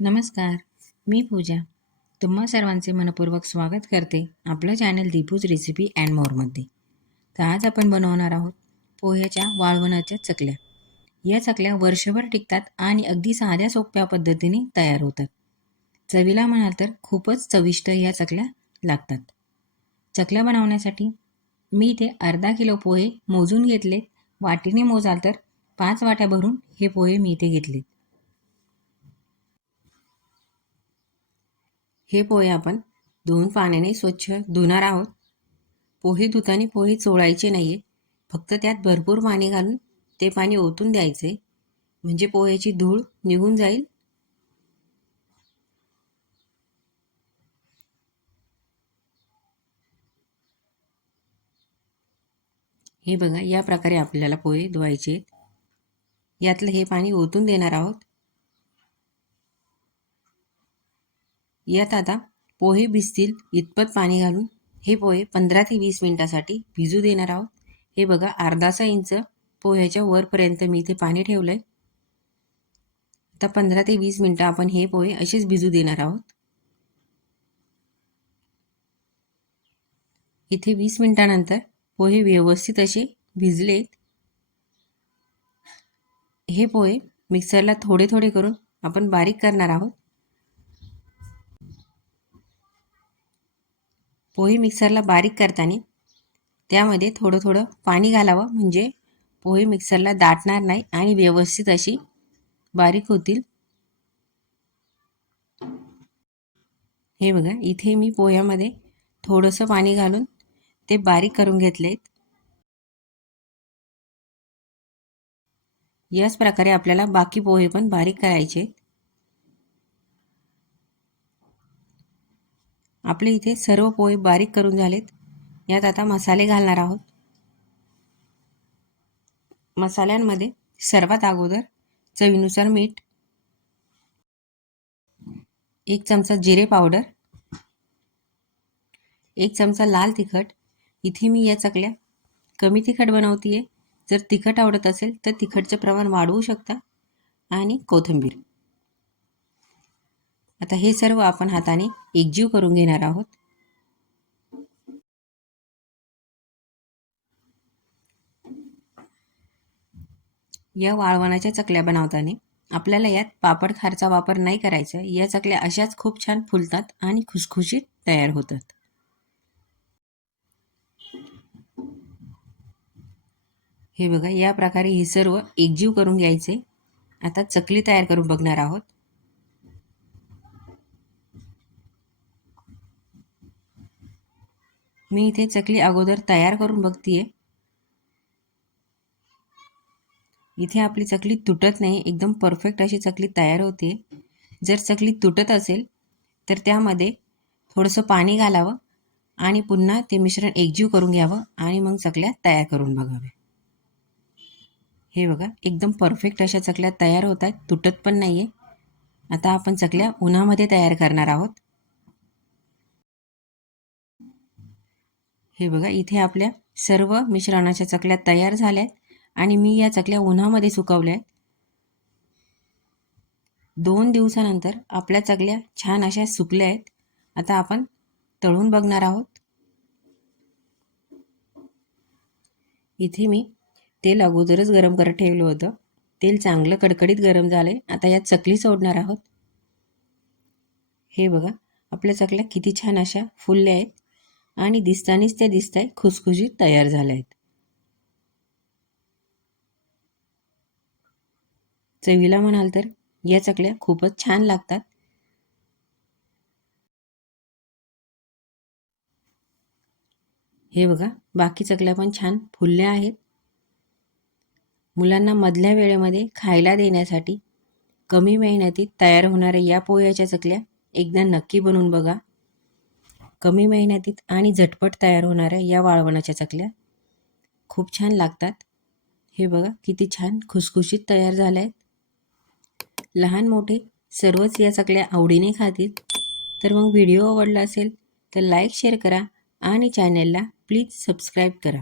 नमस्कार, मी पूजा. तुम्हा सर्वांचे मनपूर्वक स्वागत करते आपलं चॅनल दीपूज रेसिपी अँड मोरमध्ये. तर आज आपण बनवणार आहोत पोह्याच्या वाळवणाच्या चकल्या. या चकल्या वर्षभर टिकतात आणि अगदी साध्या सोप्या पद्धतीने तयार होतात. चवीला म्हणाल तर खूपच चविष्ट या चकल्या लागतात. चकल्या बनवण्यासाठी मी इथे अर्धा किलो पोहे मोजून घेतले. वाटीने मोजाल तर 5 वाट्या भरून हे पोहे मी इथे घेतले. हे पोहे आपण 2 पाण्याने स्वच्छ धुणार आहोत. पोहे धुताना पोहे चोळायचे नाहीये, फक्त त्यात भरपूर पाणी घालून ते पाणी ओतून द्यायचे, म्हणजे पोह्याची धूळ निघून जाईल. हे बघा, या प्रकारे आपल्याला पोहे धुवायचे. यातलं हे पाणी ओतून देणार आहोत. यात आता पोहे भिजतील इतपत पाणी घालून हे पोहे 15 ते 20 मिनिटासाठी भिजू देणार आहोत. हे बघा, अर्धासा इंच पोह्याच्या वरपर्यंत मी इथे पाणी ठेवलंय. आता 15 ते 20 मिनिटं आपण हे पोहे असेच भिजू देणार आहोत. इथे 20 मिनिटानंतर पोहे व्यवस्थित असे भिजलेत. हे पोहे मिक्सरला थोडे थोडे करून आपण बारीक करणार आहोत. पोहे मिक्सरला बारीक करताना त्यामध्ये थोडं थोडं पाणी घालावं, म्हणजे पोहे मिक्सरला दाटणार नाही आणि व्यवस्थित अशी बारीक होतील. हे बघा, इथे मी पोह्यामध्ये थोडंसं पाणी घालून ते बारीक करून घेतलेत. याच प्रकारे आपल्याला बाकी पोहे पण बारीक करायचे. आपले इथे सर्व पोहे बारीक करून झालेत. यात आता मसाले घालणार आहोत. मसाल्यांमध्ये सर्वात अगोदर चवीनुसार मीठ, 1 चमचा जिरे पावडर, 1 चमचा लाल तिखट. इथे मी या चकल्या कमी तिखट बनवतीये. जर तिखट आवडत असेल तर तिखटचं प्रमाण वाढवू शकता. आणि कोथिंबीर. आता हे सर्व आपण हाताने एकजीव करून घेणार आहोत. या वाळवणाच्या चकल्या बनवताना आपल्याला यात पापड खारचा वापर नाही करायचा. या चकल्या अशाच खूप छान फुलतात आणि खुसखुशीत तयार होतात. हे बघा, या प्रकारे हे सर्व एकजीव करून घ्यायचे. आता चकली तयार करून बघणार आहोत. मी इथे चकली अगोदर तयार करून बघतीये. इथे आपली चकली तुटत नाही, एकदम परफेक्ट अशी चकली तयार होते. जर चकली तुटत असेल तर त्यामध्ये थोडंसं पाणी घालावं आणि पुन्हा ते मिश्रण एकजीव करून घ्यावं आणि मग चकल्या तयार करून बघाव्या. हे बघा, एकदम परफेक्ट अशा चकल्या तयार होत आहेत, तुटत पण नाहीये. आता आपण चकल्या उन्हामध्ये तयार करणार आहोत. हे बघा, इथे आपल्या सर्व मिश्रणाच्या चकल्या तयार झाल्या आणि मी या चकल्या उन्हामध्ये सुकवल्या. 2 दिवसानंतर आपल्या चकल्या छान अशा सुकल्या आहेत. आता आपण तळून बघणार आहोत. इथे मी तेल अगोदरच गरम करत ठेवलं होतं. तेल चांगलं कडकडीत गरम झालंय. आता यात चकली सोडणार आहोत. हे बघा, आपल्या चकल्या किती छान अशा फुलल्या आहेत आणि दिसतानीच त्या दिसताय खुसखुशीत तयार झाल्या आहेत. चवीला म्हणाल तर या चकल्या खूपच छान लागतात. हे बघा, बाकी चकल्या पण छान फुलल्या आहेत. मुलांना मधल्या वेळेमध्ये खायला देण्यासाठी कमी मेहनतीत तयार होणाऱ्या या पोह्याच्या चकल्या एकदा नक्की बनवून बघा. कमी मेहनतीत आणि झटपट तयार होणाऱ्या या वाळवणाच्या चकल्या खूप छान लागतात. हे बघा, किती छान खुसखुशीत तयार झाल्या आहेत. लहान मोठे सर्वच या चकल्या आवडीने खातील. तर मग व्हिडिओ आवडला असेल तर लाईक शेअर करा आणि चॅनलला प्लीज सबस्क्राईब करा.